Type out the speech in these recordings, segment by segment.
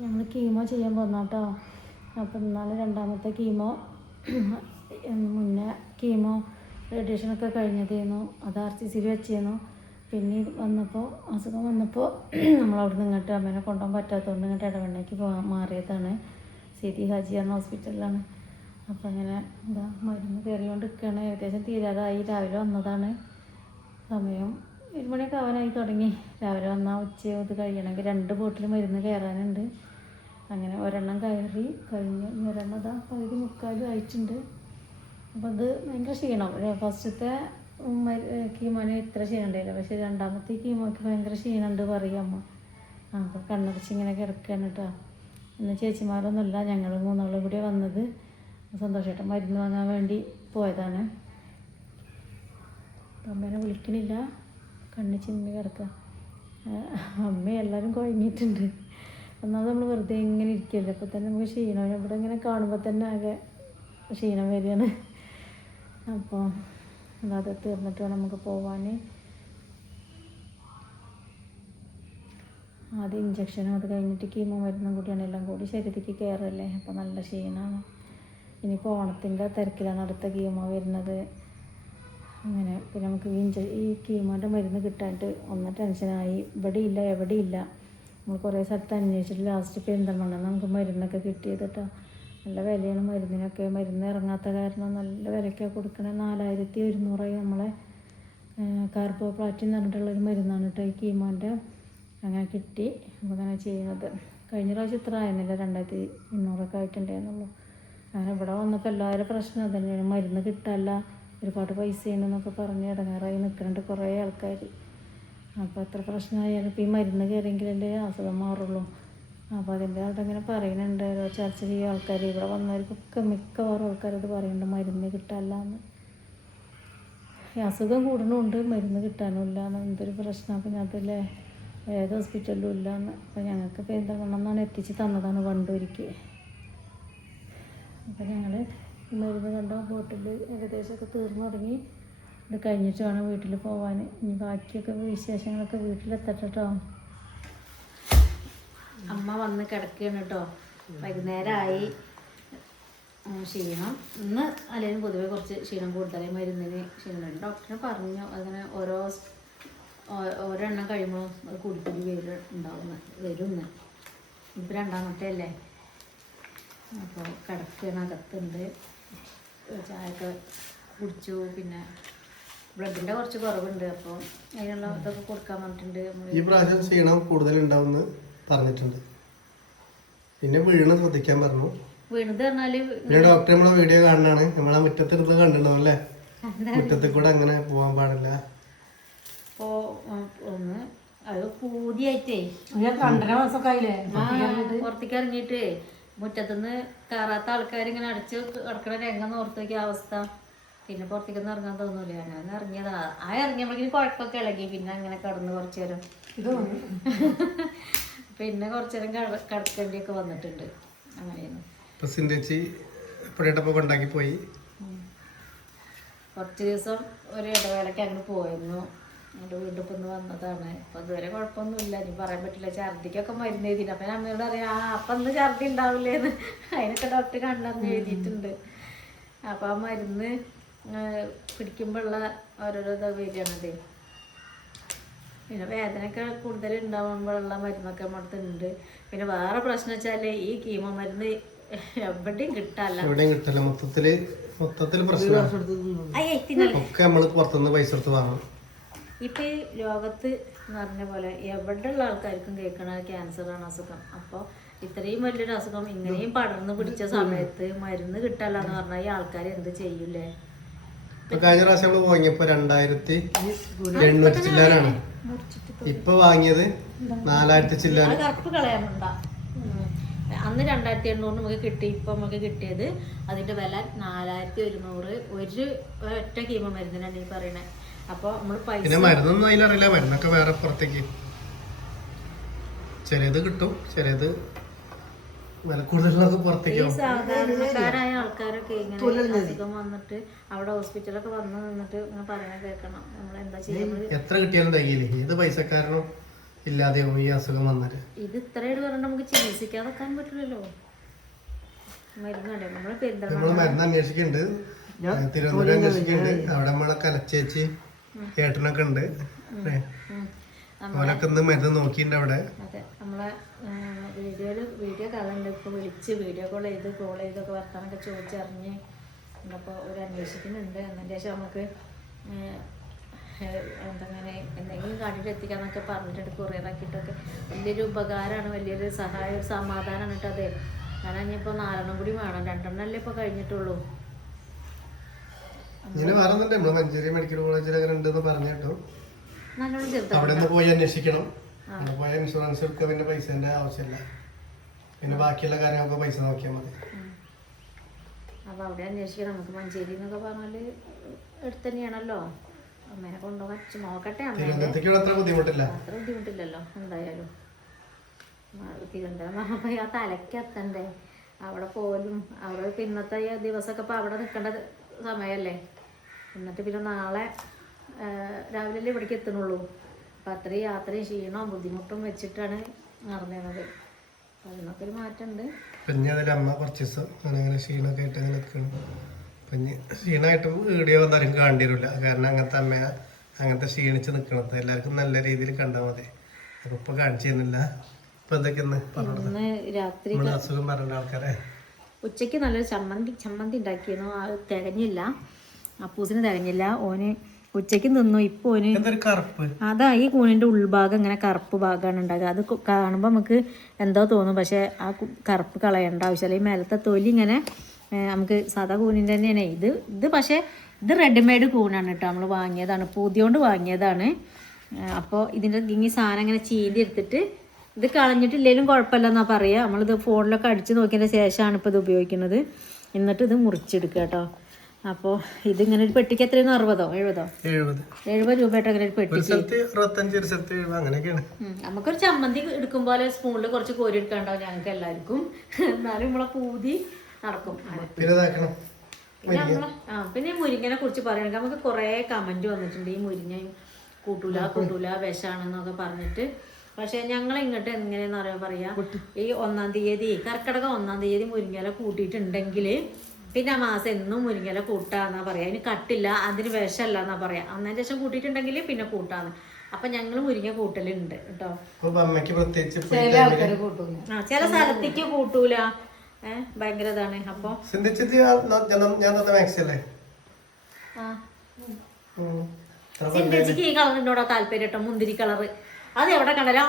ഞങ്ങൾ കീമോ ചെയ്യാൻ പോന്നാട്ടോ. അപ്പം ഇന്നാൾ രണ്ടാമത്തെ കീമോ മുന്നേ കീമോ റേഡിയേഷനൊക്കെ കഴിഞ്ഞതായിരുന്നു. അത് RCC വെച്ചിരുന്നു. പിന്നെ വന്നപ്പോൾ അസുഖം വന്നപ്പോൾ നമ്മളവിടുന്ന് ഇങ്ങോട്ട് അമ്മേനെ കൊണ്ടുപോകാൻ പറ്റാത്തതുകൊണ്ട് ഇങ്ങോട്ട് ഇടവണ്ണയ്ക്ക് മാറിയതാണ്. സിറ്റി ഹാജി എന്ന ഹോസ്പിറ്റലിലാണ്. അപ്പോൾ അങ്ങനെ എന്താ മരുന്ന് കയറിക്കൊണ്ട് നിൽക്കുകയാണ്. ഏകദേശം തീരാറായി. രാവിലെ വന്നതാണ്. സമയം 1 മണിയൊക്കെ ആവാനായി തുടങ്ങി. രാവിലെ വന്നാൽ ഇത് കഴിയണമെങ്കിൽ 2 ബോട്ടിൽ മരുന്ന് കയറാനുണ്ട്. അങ്ങനെ ഒരെണ്ണം കഴിഞ്ഞ് ഒരെണ്ണം പകുതി മുക്കാലും ആയിട്ടുണ്ട്. അപ്പോൾ അത് ഭയങ്കര ക്ഷീണം. ഫസ്റ്റത്തെ കീമോന് ഇത്ര ക്ഷീണം ഉണ്ടായില്ല, പക്ഷേ രണ്ടാമത്തെ കീമോക്ക് ഭയങ്കര ക്ഷീണമുണ്ട് പറയും അമ്മ. അപ്പോൾ കണ്ണടച്ച് ഇങ്ങനെ കിടക്കുകയാണ് കേട്ടോ. ഇന്ന് ചേച്ചിമാരൊന്നുമില്ല, ഞങ്ങൾ 3 ആളും കൂടി വന്നത്. സന്തോഷമായിട്ട് മരുന്ന് വാങ്ങാൻ വേണ്ടി പോയതാണ്. അമ്മേനെ വിളിക്കണില്ല, കണ്ണ് ചിമ്മി കിടക്കുക. അമ്മ എല്ലാവരും കുഴങ്ങിയിട്ടുണ്ട്. ഒന്നാമത് നമ്മൾ വെറുതെ ഇങ്ങനെ ഇരിക്കില്ല. അപ്പോൾ തന്നെ നമുക്ക് ക്ഷീണം, ഇവിടെ ഇങ്ങനെ കാണുമ്പോൾ തന്നെ ആകെ ക്ഷീണം വരികയാണ്. അപ്പോൾ അത് തീർന്നിട്ട് വേണം നമുക്ക് പോവാൻ. ആദ്യം ഇഞ്ചക്ഷനും അത് കഴിഞ്ഞിട്ട് കീമോ മരുന്നും കൂടിയാണ് എല്ലാം കൂടി ശരീരത്തേക്ക് കയറല്ലേ. അപ്പോൾ നല്ല ക്ഷീണമാണ്. ഇനിയിപ്പോൾ ഓണത്തിൻ്റെ തിരക്കിലാണ് അടുത്ത കീമോ വരുന്നത്. അങ്ങനെ പിന്നെ നമുക്ക് ഈ കീമോൻ്റെ മരുന്ന് കിട്ടാനായിട്ട് ഒന്ന് ടെൻഷനായി. ഇവിടെ ഇല്ല, എവിടെയില്ല. നമ്മൾ കുറേ സ്ഥലത്ത് അന്വേഷിച്ചിട്ട് ലാസ്റ്റ് പെരിന്തൽമണ്ണ നമുക്ക് മരുന്നൊക്കെ കിട്ടിയത് കേട്ടോ. നല്ല വിലയാണ് മരുന്നിനൊക്കെ. മരുന്ന് ഇറങ്ങാത്ത കാരണം നല്ല വിലയ്ക്കാണ് കൊടുക്കണേ. 4100 നമ്മളെ കാർബോപ്ലാറ്റിൻ എന്ന് പറഞ്ഞിട്ടുള്ളൊരു മരുന്നാണ് കേട്ടോ ഈ കീമോൻ്റെ. അങ്ങനെ കിട്ടി. അപ്പോൾ അങ്ങനെ ചെയ്യുന്നത്. കഴിഞ്ഞ പ്രാവശ്യം ഇത്ര ആയിരുന്നില്ല, 2200 ആയിട്ടുണ്ടായിരുന്നുള്ളൂ. അങ്ങനെ ഇവിടെ വന്നപ്പോൾ എല്ലാവരും പ്രശ്നം അത് തന്നെയാണ്. മരുന്ന് കിട്ടാല്ല, ഒരുപാട് പൈസ ഉണ്ടെന്നൊക്കെ പറഞ്ഞ് ഇടങ്ങാറായി നിൽക്കുന്നുണ്ട് കുറേ ആൾക്കാർ. അപ്പോൾ എത്ര പ്രശ്നമായാലും ഇപ്പോൾ ഈ മരുന്ന് കയറിയെങ്കിലല്ലേ അസുഖം മാറുള്ളൂ. അപ്പോൾ അതിൻ്റെ അതങ്ങനെ പറയുന്നുണ്ട്, ചർച്ച ചെയ്യുക ആൾക്കാർ. ഇവിടെ വന്നവർക്കൊക്കെ മിക്കവാറും ആൾക്കാരത് പറയുന്നുണ്ട് മരുന്ന് കിട്ടാല്ല എന്ന്. ഈ അസുഖം കൂടണമുണ്ട്, മരുന്ന് കിട്ടാനുമില്ല എന്ന്. എന്തൊരു പ്രശ്നം. പിന്നെ അതല്ലേ ഏത് ഹോസ്പിറ്റലിലും ഇല്ല എന്ന്. അപ്പോൾ ഞങ്ങൾക്ക് പെരിന്തൽമണ്ണെന്നാണ് എത്തിച്ച് തന്നതാണ് വണ്ടൂരിക്ക്. അപ്പോൾ ഞങ്ങൾ ഈ മരുന്ന് കണ്ട ബോട്ടിൽ ഏകദേശമൊക്കെ തീർന്നു തുടങ്ങി. ഇത് കഴിഞ്ഞിട്ട് വേണം വീട്ടിൽ പോകാൻ. ഇനി ബാക്കിയൊക്കെ വിശേഷങ്ങളൊക്കെ വീട്ടിലെത്തട്ടെ കേട്ടോ. അമ്മ വന്ന് കിടക്കുകയാണ് കേട്ടോ. വൈകുന്നേരമായി. ക്ഷീണം ഇന്ന് അല്ലെങ്കിൽ പൊതുവെ കുറച്ച് ക്ഷീണം കൂടുതലായി. മരുന്നിന് ക്ഷീണം ഡോക്ടറിന് പറഞ്ഞു. അങ്ങനെ ഓരോരെണ്ണം കഴിയുമ്പോൾ അത് കൂടിക്കൂടി വരുമെന്ന്. ഇപ്പോൾ രണ്ടാമത്തെ അല്ലേ. അപ്പോൾ കിടക്കുകയാണ്, അകത്തുണ്ട്. ചായയൊക്കെ കുടിച്ചു. പിന്നെ ബ്ലഡിൻ്റെ കുറച്ച് കുറവുണ്ട്. അപ്പോൾ അതിനുള്ള ഇതൊക്കെ കൊടുക്കാൻ പറഞ്ഞിട്ടുണ്ട്. ഈ പ്രാവശ്യം ക്ഷീണം കൂടുതലുണ്ടാവുമെന്ന് പറഞ്ഞിട്ടുണ്ട്. പിന്നെ വീണ് ശ്രദ്ധിക്കാൻ പറഞ്ഞു. വീണത് പറഞ്ഞാല് ഡോക്ടർ നമ്മളെ വീഡിയോ കാണാനാണ്. നമ്മളെ മുറ്റത്തെടുത്ത് കണ്ടിട്ടുണ്ടാവും അല്ലേ. മുറ്റത്തിൽ കൂടെ അങ്ങനെ പോകാൻ പാടില്ല. അപ്പോൾ ഒന്ന് അത് പൂതിയായിട്ടേ 2.5 മാസമൊക്കെ ആയില്ലേ പുറത്തേക്ക് ഇറങ്ങിയിട്ട് മുറ്റത്തുനിന്ന് കയറാത്ത ആൾക്കാരിങ്ങനെ അടച്ച് കിടക്കണ രംഗം ഓർത്ത് നോക്കിയ അവസ്ഥ. പിന്നെ പുറത്തേക്കൊന്നും ഇറങ്ങാൻ തോന്നൂല. അങ്ങനെ ഇറങ്ങിയതാ. ഇറങ്ങിയപ്പോഴേക്കും കുഴപ്പമൊക്കെ ഇളകി. പിന്നെ അങ്ങനെ കിടന്ന് കുറച്ചു നേരം പിന്നെ കുറച്ചു നേരം കിടക്കേണ്ടിയൊക്കെ വന്നിട്ടുണ്ട്. അങ്ങനെയാണ്. കുറച്ച് ദിവസം ഒരു ഇടവേളയ്ക്ക് അങ്ങനെ പോയിരുന്നു. എന്നിട്ട് വീണ്ടും ഇപ്പം ഒന്ന് വന്നതാണ്. അപ്പം ഇതുവരെ കുഴപ്പമൊന്നുമില്ല. ഇനി പറയാൻ പറ്റില്ല. ഛർദിക്കൊക്കെ മരുന്ന് എഴുതിയില്ല. അപ്പം അമ്മയോട് അറിയാം അപ്പം ഒന്ന് ഛർദി ഉണ്ടാവില്ലേന്ന്. അതിനൊക്കെ ഡോക്ടർ കണ്ടെന്ന് എഴുതിയിട്ടുണ്ട്. അപ്പം ആ മരുന്ന് പിടിക്കുമ്പോഴുള്ള ഓരോരോ ഇത് വരികയാണത്. പിന്നെ വേദനയൊക്കെ കൂടുതൽ ഉണ്ടാകുമ്പോഴുള്ള മരുന്നൊക്കെ നമ്മുടെ അടുത്തുണ്ട്. പിന്നെ വേറെ പ്രശ്നം വെച്ചാൽ ഈ കീമോ മരുന്ന് എവിടെയും കിട്ടാല്ല. ഇപ്പൊ ഈ ലോകത്ത് എന്ന് പറഞ്ഞ പോലെ എവിടെയുള്ള ആൾക്കാർക്കും കേൾക്കണ ക്യാൻസറാണ് അസുഖം. അപ്പോൾ ഇത്രയും വലിയൊരു അസുഖം ഇങ്ങനെയും പടർന്നു പിടിച്ച സമയത്ത് മരുന്ന് കിട്ടാല്ലെന്ന് പറഞ്ഞാൽ ഈ ആൾക്കാർ എന്ത് ചെയ്യൂലേ. കഴിഞ്ഞ പ്രാവശ്യം നമ്മള് വാങ്ങിയപ്പോ 2800 ചില്ലാനാണ്. ഇപ്പൊ വാങ്ങിയത് 4000 ചില്ലാൻ. കറുപ്പ് കളയാനുണ്ടാ. അന്ന് 2800 നമുക്ക് കിട്ടി. ഇപ്പൊ നമുക്ക് കിട്ടിയത് അതിന്റെ വില 4100. ഒറ്റ കീമോ മരുന്നിനാണ് ഈ പറയണേ. അപ്പൊ നമ്മള് പൈസ മരുന്നൊന്നും അതിലറിയില്ല. മരുന്നൊക്കെ വേറെ പുറത്തേക്ക് ചിലത് കിട്ടും, ചിലത് വില കൂടുതലൊക്കെ പുറത്തേക്ക്. ഈ സാധാരണക്കാരായ ആൾക്കാരൊക്കെ ഇങ്ങനെ അധികം വന്നിട്ട് അവിടെ ഹോസ്പിറ്റലൊക്കെ വന്ന് നിന്നിട്ട് ഇങ്ങനെ പറയണ കേൾക്കണം. നമ്മൾ എന്താ ചെയ്യുന്നത്. എത്ര കിട്ടിയാലും തയ്യില്ലേ. ഏത് പൈസക്കാരനും ഇല്ലാതെയാവും ഈ അസുഖം വന്നത്. ഇത് ഇത്രയും പറഞ്ഞാൽ നമുക്ക് ചികിത്സിക്കാതെ വെക്കാൻ പറ്റില്ലല്ലോ. മരുന്ന് വേണ്ടേ നമ്മള് നമ്മള് മരുന്ന് അന്വേഷിക്കുന്നുണ്ട്, തിരുവനന്തപുരം അന്വേഷിക്കുന്നുണ്ട്. അവിടെ നമ്മളെ കലച്ചേച്ചി ഏട്ടനൊക്കെ ഉണ്ട്, അവനൊക്കെ ഇന്ന് മരുന്ന് നോക്കിയിട്ടുണ്ട് അവിടെ. അതെ, നമ്മളെ വീഡിയോ കാണുന്നുണ്ട്. ഇപ്പോൾ വിളിച്ച് വീഡിയോ കോൾ ചെയ്തൊക്കെ വർത്താനൊക്കെ ചോദിച്ചറിഞ്ഞ് അപ്പോൾ ഒരു അന്വേഷിക്കുന്നുണ്ട്. എന്നതിന് ശേഷം നമുക്ക് എന്തങ്ങനെ എന്തെങ്കിലും കാട്ടിട്ട് എത്തിക്കാന്നൊക്കെ പറഞ്ഞിട്ട് കൊറിയറാക്കിയിട്ടൊക്കെ വലിയൊരു ഉപകാരമാണ്, വലിയൊരു സഹായം, ഒരു സമാധാനമാണ് കേട്ടോ അത്. കാരണം ഇനിയിപ്പോൾ 4 കൂടി വേണം, 2 അല്ലേ ഇപ്പോൾ കഴിഞ്ഞിട്ടുള്ളൂ. ഇങ്ങനെ പറയുന്നുണ്ട് നമ്മള് മഞ്ചേരി മെഡിക്കൽ കോളേജിൽ അങ്ങനെ ഉണ്ടെന്ന് പറഞ്ഞു കേട്ടോ. നല്ലോണം ചെറുതാണ്. അവിടെ നിന്ന് പോയി അന്വേഷിക്കണം. അവിടെ പോയ ഇൻഷുറൻസ് എടുക്കുക, പിന്നെ പൈസേന്റെ ആവശ്യമില്ല, പിന്നെ ബാക്കിയുള്ള കാര്യങ്ങളൊക്കെ പൈസ നോക്കിയാൽ മതി. അപ്പോൾ അവിടെ അന്വേഷിക്കണം. നമുക്ക് മഞ്ചേരി എന്നൊക്കെ പറഞ്ഞാൽ അടുത്ത് തന്നെയാണല്ലോ. അമ്മേനെ കൊണ്ടുപോകാൻ നോക്കട്ടെ. തിരുവനന്തപുരത്തേക്ക് അത്ര ബുദ്ധിമുട്ടില്ല, അത്ര ബുദ്ധിമുട്ടില്ലല്ലോ എന്തായാലും. തിരുവനന്തപുരം പറഞ്ഞപ്പോൾ ആ തലക്കെത്തണ്ടേ അവിടെ പോലും. അവിടെ പിന്നത്തെ ദിവസമൊക്കെ ഇപ്പോൾ അവിടെ നിൽക്കേണ്ട സമയമല്ലേ. എന്നിട്ട് പിന്നെ നാളെ രാവിലെ ഇവിടേക്ക് എത്തണുള്ളൂ. അപ്പം അത്രയും യാത്രയും ക്ഷീണവും ബുദ്ധിമുട്ടും വെച്ചിട്ടാണ് നടന്നിരുന്നത്. അപ്പം അതിനൊക്കെ ഒരു മാറ്റമുണ്ട്. പിന്നെ അതിൽ അമ്മ കുറച്ച് ദിവസം അങ്ങനെ ക്ഷീണമൊക്കെ ആയിട്ട് അങ്ങനെ നിൽക്കണം. പിന്നെ ക്ഷീണമായിട്ട് വീഡിയോ ഒന്നും കാണേണ്ടി വരില്ല, കാരണം അങ്ങനത്തെ അമ്മ അങ്ങനത്തെ ക്ഷീണിച്ച് നിൽക്കണത് എല്ലാവർക്കും നല്ല രീതിയിൽ കണ്ടാൽ മതി. അപ്പം ഇപ്പം കാണിച്ചു തരുന്നില്ല. ഇപ്പം എന്തൊക്കെയെന്ന് ഇന്ന് രാത്രി നമ്മൾ അസുഖം പറഞ്ഞ ആൾക്കാരെ ഉച്ചയ്ക്ക് നല്ലൊരു ചമ്മന്തി ഉണ്ടാക്കിയിരുന്നു. അത് തികഞ്ഞില്ല, അപ്പൂസിന് തികഞ്ഞില്ല. ഓന് ഉച്ചയ്ക്ക് നിന്നു. ഇപ്പോൾ ഓന് എന്തൊരു കറുപ്പ്, അതാ ഈ കൂണിൻ്റെ ഉൾഭാഗം ഇങ്ങനെ കറുപ്പ് ഭാഗമാണ് ഉണ്ടാകുക. അത് കാണുമ്പോൾ നമുക്ക് എന്തോ തോന്നും, പക്ഷേ ആ കറുപ്പ് കളയേണ്ട ആവശ്യമില്ല. ഈ മേലത്തെ തൊലി ഇങ്ങനെ നമുക്ക് സാധാ കൂണിൻ്റെ തന്നെയാണ് ഇത് പക്ഷേ ഇത് റെഡിമെയ്ഡ് കൂണാണ് കേട്ടോ. നമ്മൾ വാങ്ങിയതാണ്, പൂതിയോണ്ട് വാങ്ങിയതാണ്. അപ്പോൾ ഇതിൻ്റെ ഈ സാധനം ഇങ്ങനെ ചീന്തി എടുത്തിട്ട് ഇത് കളഞ്ഞിട്ടില്ലെങ്കിലും കുഴപ്പമില്ലെന്നാണ് പറയുക. നമ്മളിത് ഫോണിലൊക്കെ അടിച്ച് നോക്കിയതിൻ്റെ ശേഷമാണ് ഇപ്പോൾ ഇത് ഉപയോഗിക്കുന്നത്. എന്നിട്ട് ഇത് മുറിച്ചെടുക്കുക കേട്ടോ. അപ്പോൾ ഇതിങ്ങനെ ഒരു പെട്ടിക്ക് എത്രയാണ്? 70 രൂപയായിട്ട് അങ്ങനെ ഒരു പെട്ടിക്ക്. നമുക്കൊരു ചമ്മന്തി എടുക്കുമ്പോൾ സ്പൂണിൽ കുറച്ച് കോരി എടുക്കാണ്ടാവും ഞങ്ങൾക്ക് എല്ലാവർക്കും. എന്നാലും നമ്മളെ പൂതി നടക്കും. പിന്നെ മുരിങ്ങനെ കുറിച്ച് പറയുകയാണെങ്കിൽ നമുക്ക് കുറേ കമൻറ്റ് വന്നിട്ടുണ്ട്. ഈ മുരിങ്ങയും കൂട്ടൂല വിഷാണെന്നൊക്കെ പറഞ്ഞിട്ട്. പക്ഷെ ഞങ്ങൾ ഇങ്ങോട്ട് എങ്ങനെയാന്ന് പറയാ, ഈ 1-ാം തീയതി കർക്കിടക 1-ാം തീയതി മുരിങ്ങയില കൂട്ടിയിട്ടുണ്ടെങ്കിൽ പിന്നെ ആ മാസം എന്നും മുരിങ്ങയില കൂട്ടാന്നാ പറയാ. അതിന് കട്ടില്ല, അതിന് വിഷമല്ല എന്നാ പറയാ. അന്നതിന് ശേഷം കൂട്ടിയിട്ടുണ്ടെങ്കിൽ പിന്നെ കൂട്ടാന്ന്. അപ്പൊ ഞങ്ങൾ മുരിങ്ങ കൂട്ടലുണ്ട് കേട്ടോ. ചില സ്ഥലത്തേക്ക് കൂട്ടൂല, ഭയങ്കര ഇതാണ്. അപ്പൊ സിന്തേച്ചിക്ക് ഈ കളറിനോടാ താല്പര്യം കേട്ടോ, മുന്തിരി കളറ്. അത് എവിടെ കണ്ടാലും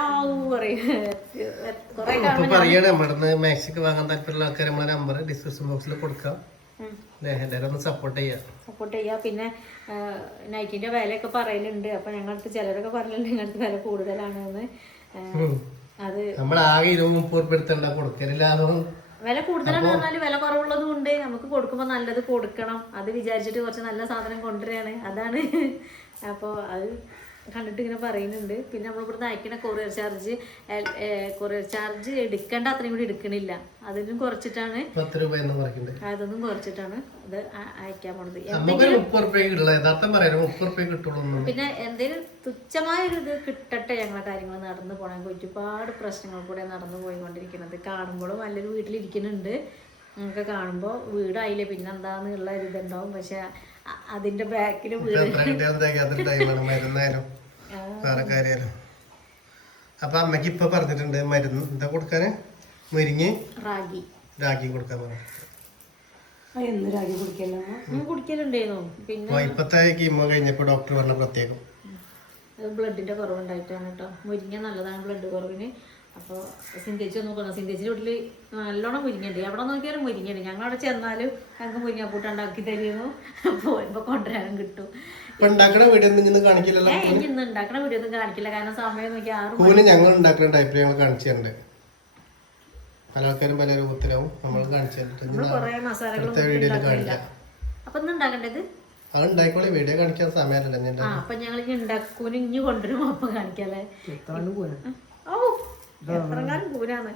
മാക്സിക്ക് വാങ്ങാൻ താല്പര്യമുള്ള ആൾക്കാർ നമ്മളെ നമ്പർ ഡിസ്ക്രിപ്ഷൻ ബോക്സിൽ കൊടുക്കാം. എല്ലാവരും ഒന്ന് സപ്പോർട്ട് ചെയ്യാം. പിന്നെ നൈറ്റിന്റെ വിലയൊക്കെ പറയലുണ്ട്. അപ്പൊ ഞങ്ങൾക്ക് ചിലരൊക്കെ പറഞ്ഞിട്ടുണ്ട് ഞങ്ങൾക്ക് വില കൂടുതലാണെന്ന്. അത് നമ്മൾ ആകെ 20-30 രൂപ എടുത്തണ്ട കൊടുക്കലില്ലാതും. വില കൂടുതലാണെന്ന് പറഞ്ഞാൽ വില കുറവുള്ളതും ഉണ്ട്. നമുക്ക് കൊടുക്കുമ്പോൾ നല്ലത് കൊടുക്കണം, അത് വിചാരിച്ചിട്ട് കുറച്ച് നല്ല സാധനം കൊണ്ടുവരികയാണ്, അതാണ്. അപ്പോൾ അത് കണ്ടിട്ട് ഇങ്ങനെ പറയുന്നുണ്ട്. പിന്നെ നമ്മളിവിടുന്ന് അയക്കണ കൊറിയർ ചാർജ് എടുക്കേണ്ട അത്രയും കൂടി എടുക്കണില്ല. അതിനും കുറച്ചിട്ടാണ്, 10 രൂപ അതൊന്നും കുറച്ചിട്ടാണ് അത് അയക്കാൻ പോണത്. പിന്നെ എന്തെങ്കിലും തുച്ഛമായ ഒരു ഇത് കിട്ടട്ടെ. ഞങ്ങളെ കാര്യങ്ങൾ നടന്നു പോകണമെങ്കിൽ ഒരുപാട് പ്രശ്നങ്ങൾ കൂടെ നടന്നു പോയിക്കൊണ്ടിരിക്കുന്നത്. കാണുമ്പോഴും നല്ലൊരു വീട്ടിലിരിക്കുന്നുണ്ട്. നമുക്ക് കാണുമ്പോൾ വീടായില്ലേ പിന്നെ എന്താന്നുള്ള ഒരു ഇതുണ്ടാവും. പക്ഷെ അതിന്റെ ബാക്കിൽ അപ്പൊ അമ്മക്ക് ഇപ്പൊ പറഞ്ഞിട്ടുണ്ട് മരുന്ന് എന്താ കൊടുക്കാന്, മുരിങ്ങ രാഗി കൊടുക്കാൻ പറഞ്ഞു. കുടിക്കലുണ്ടായിരുന്നു. പിന്നെ ഇപ്പത്തെ കീമോ കഴിഞ്ഞപ്പോ ഡോക്ടർ പറഞ്ഞ പ്രത്യേകം ബ്ലഡിന്റെ കുറവുണ്ടായിട്ടാണ് കേട്ടോ. മുരിങ്ങ നല്ലതാണ് ബ്ലഡ് കുറവിന്. അപ്പോൾ സിന്തേച്ചി ഒന്ന് കൊണ്ടു. സിന്തേച്ചിൻ്റെ വീട്ടിൽ നല്ലോണം മുരിങ്ങയുണ്ട്. എവിടെ നോക്കിയാലും മുരിങ്ങയുണ്ട്. ഞങ്ങളവിടെ ചെന്നാലും ഞങ്ങൾക്ക് മുരിങ്ങാപ്പൂട്ട് ഉണ്ടാക്കി തരുന്നു. പോയപ്പോൾ കൊണ്ടുവരാനും കിട്ടും. ഇന്ന് ഉണ്ടാക്കണ വീഡിയോ ഒന്നും കാണിക്കില്ല, കാരണം സമയം നോക്കി ഞങ്ങൾ ഉണ്ടാക്കുന്ന ടൈപ്പ് ഞങ്ങൾ കാണിച്ചു തരണ്ടേ. പല ആൾക്കാരും പല രൂപത്തിലാവും നമ്മൾ കാണിച്ചു തന്നിട്ട്. അപ്പൊ ഇന്ന് ഉണ്ടാക്കേണ്ടത് അത് ഉണ്ടായിക്കോളെ. വീഡിയോ കാണിക്കാൻ സമയമല്ല. അപ്പൊ ഞങ്ങൾ ഇനി ഉണ്ടാക്കൂന് ഇനി കൊണ്ടുവരും. അപ്പൊ കാണിക്കാല്ലേ എത്രങ്ങാനും പൂരാന്ന്.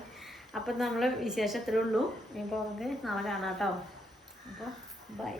അപ്പം നമ്മളെ വിശേഷം ഇത്രേ ഉള്ളൂ. ഇനിയിപ്പോൾ നമുക്ക് നാളെ കാണാം കേട്ടോ. അപ്പോൾ ബൈ.